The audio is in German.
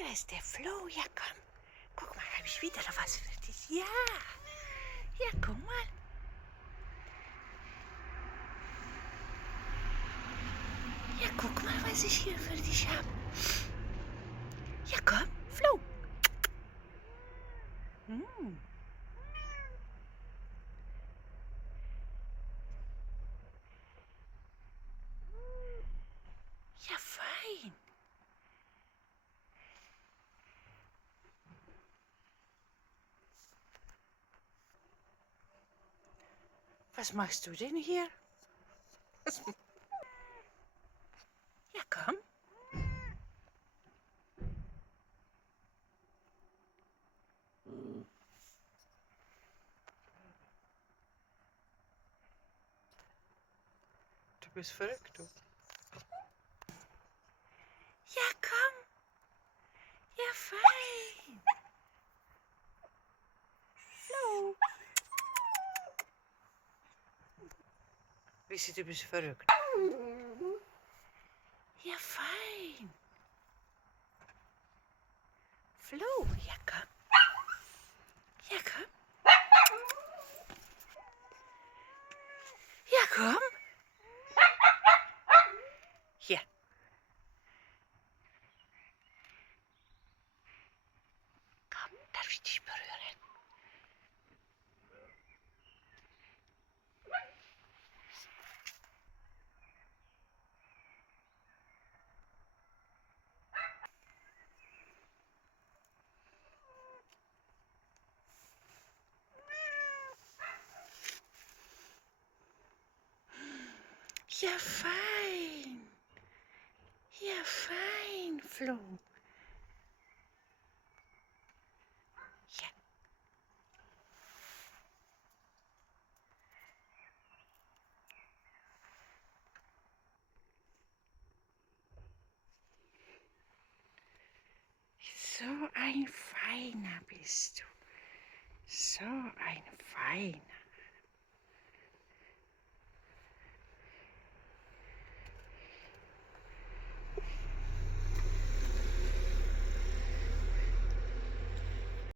Ja, da ist der Flo. Ja, komm. Guck mal, habe ich wieder was für dich. Ja. Ja, guck mal. Ja, guck mal, was ich hier für dich habe. Ja, komm, Flo. Hm. Ja, fein. Was machst du denn hier? Ja, komm. Du bist verrückt, du. Ja, komm. Ja, fein. Flo. Wisst ihr, du bist verrückt. Ja, fein. Flo, ja, komm. Ja, komm. Ja, komm. Hier. Komm, darf ich dich berühren? Ja, fein. Ja, fein, Flo. Ja. So ein Feiner bist du. So ein Feiner.